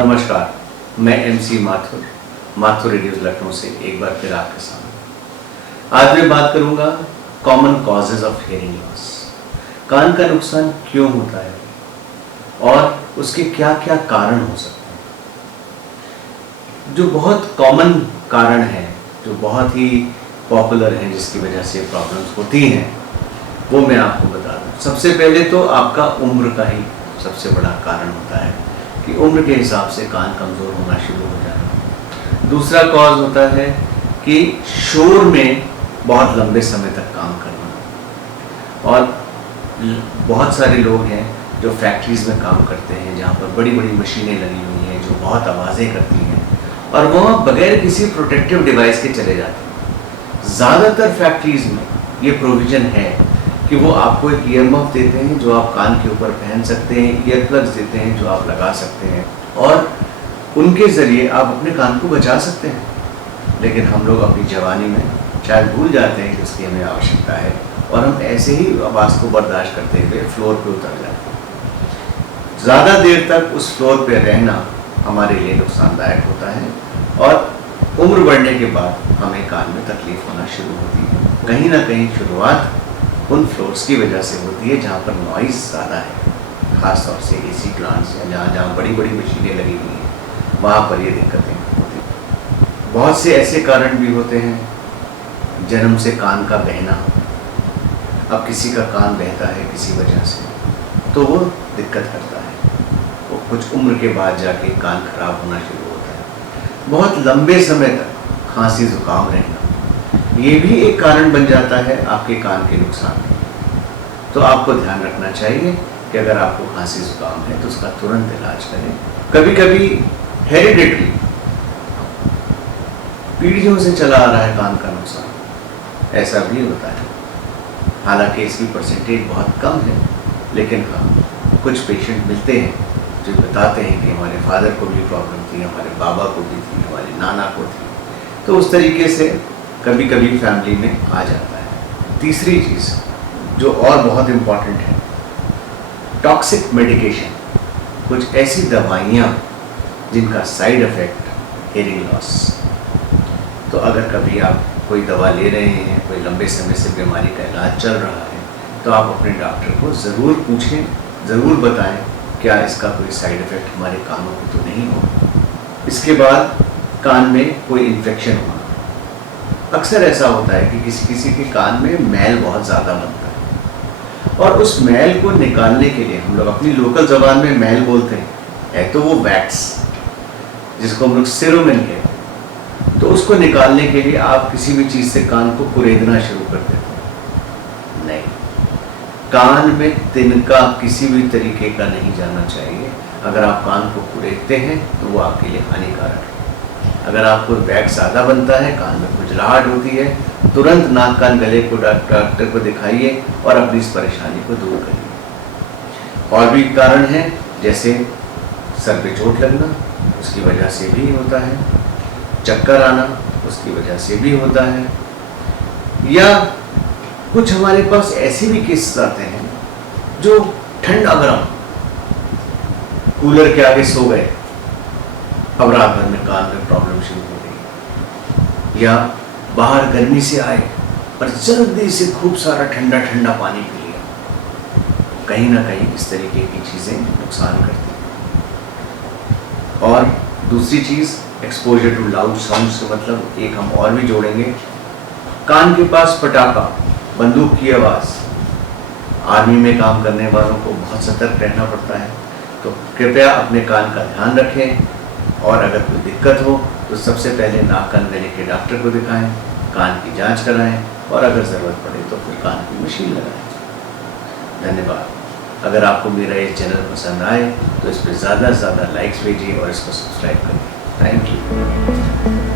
नमस्कार, मैं MC Mathur radio Lucknow से एक बार फिर आपके सामने। आज मैं बात करूंगा common causes of hearing loss. कान का नुकसान क्यों होता है और उसके क्या क्या कारण हो सकते हैं। जो बहुत कॉमन कारण है, जो बहुत ही पॉपुलर हैं, जिसकी वजह से प्रॉब्लम्स होती हैं, वो मैं आपको बता दूं। सबसे पहले तो आपका उम्र का ही सबसे बड़ा कारण होता है कि उम्र के हिसाब से कान कमज़ोर होना शुरू हो जाना। दूसरा कॉज होता है कि शोर में बहुत लंबे समय तक काम करना। और बहुत सारे लोग हैं जो फैक्ट्रीज़ में काम करते हैं, जहाँ पर बड़ी बड़ी मशीनें लगी हुई हैं जो बहुत आवाज़ें करती हैं, और वह बगैर किसी प्रोटेक्टिव डिवाइस के चले जाते हैं। ज़्यादातर फैक्ट्रीज़ में ये प्रोविज़न है कि वो आपको एक ईयरमफ देते हैं जो आप कान के ऊपर पहन सकते हैं, ईयर प्लग्स देते हैं जो आप लगा सकते हैं, और उनके ज़रिए आप अपने कान को बचा सकते हैं। लेकिन हम लोग अपनी जवानी में शायद भूल जाते हैं कि उसकी हमें आवश्यकता है, और हम ऐसे ही आवाज़ को बर्दाश्त करते हुए फ्लोर पे उतर जाते हैं। ज़्यादा देर तक उस फ्लोर पे रहना हमारे लिए नुकसानदायक होता है, और उम्र बढ़ने के बाद हमें कान में तकलीफ होना शुरू होती है। कहीं ना कहीं शुरुआत उन फ्लोर्स की वजह से होती है जहाँ पर नॉइज़ ज़्यादा है, ख़ासतौर से एसी प्लांट्स या जहाँ जहाँ बड़ी बड़ी मशीनें लगी हुई हैं, वहाँ पर ये दिक्कतें होती हैं। बहुत से ऐसे कारण भी होते हैं, जन्म से कान का बहना। अब किसी का कान बहता है किसी वजह से, तो वो दिक्कत करता है। वो कुछ उम्र के बाद जाके कान खराब होना शुरू होता है। बहुत लंबे समय तक खांसी जुकाम रहना, ये भी एक कारण बन जाता है आपके कान के नुकसान में। तो आपको ध्यान रखना चाहिए कि अगर आपको खांसी जुकाम है तो उसका तुरंत इलाज करें। कभी कभी हेरिडिटरी, पीढ़ियों से चला आ रहा है कान का नुकसान, ऐसा भी होता है। हालांकि इसकी परसेंटेज बहुत कम है, लेकिन हाँ, कुछ पेशेंट मिलते हैं जो बताते हैं कि हमारे फादर को भी प्रॉब्लम थी, हमारे बाबा को भी थी, हमारे नाना को थी। तो उस तरीके से कभी कभी फैमिली में आ जाता है। तीसरी चीज़ जो और बहुत इम्पॉर्टेंट है, टॉक्सिक मेडिकेशन। कुछ ऐसी दवाइयाँ जिनका साइड इफ़ेक्ट हियरिंग लॉस। तो अगर कभी आप कोई दवा ले रहे हैं, कोई लंबे समय से बीमारी का इलाज चल रहा है, तो आप अपने डॉक्टर को ज़रूर पूछें, ज़रूर बताएं क्या इसका कोई साइड इफ़ेक्ट हमारे कानों को तो नहीं हो। इसके बाद कान में कोई इन्फेक्शन होना। अक्सर ऐसा होता है कि किसी किसी के कान में मैल बहुत ज़्यादा बनता है, और उस मैल को निकालने के लिए हम लोग अपनी लोकल ज़बान में मैल बोलते हैं, तो वो वैक्स, जिसको हम लोग सेरोमेन कहते हैं। तो उसको निकालने के लिए आप किसी भी चीज़ से कान को कुरेदना शुरू कर देते हैं। नहीं, कान में तिनका किसी भी तरीके का नहीं जाना चाहिए। अगर आप कान को कुरेदते हैं तो वो आपके लिए हानिकारक है। अगर आपको वैक्स ज़्यादा बनता है, कान में खुजलाहट होती है, तुरंत नाक कान गले को डॉक्टर को दिखाइए और अपनी इस परेशानी को दूर करिए। और भी कारण हैं, जैसे सर पे चोट लगना, उसकी वजह से भी होता है। चक्कर आना, उसकी वजह से भी होता है। या कुछ हमारे पास ऐसे भी केसेस आते हैं जो ठंडा गरम, कूलर के आगे सो गए, अब रात भर में कान में प्रॉब्लम शुरू हो गई। या बाहर गर्मी से आए और जल्दी से खूब सारा ठंडा ठंडा पानी पी लिया। कहीं ना कहीं इस तरीके की चीज़ें नुकसान करती हैं। और दूसरी चीज़, एक्सपोजर टू लाउड साउंड से मतलब एक हम और भी जोड़ेंगे, कान के पास पटाखा, बंदूक की आवाज़। आर्मी में काम करने वालों को बहुत सतर्क रहना पड़ता है, तो कृपया अपने कान का ध्यान रखें। और अगर कोई दिक्कत हो तो सबसे पहले नाक कान गले के डॉक्टर को दिखाएं, कान की जांच कराएं, और अगर ज़रूरत पड़े तो फिर कान की मशीन लगाएं। धन्यवाद। अगर आपको मेरा ये चैनल पसंद आए तो इस पर ज़्यादा से ज़्यादा लाइक्स भेजिए और इसको सब्सक्राइब करिए। Thank you.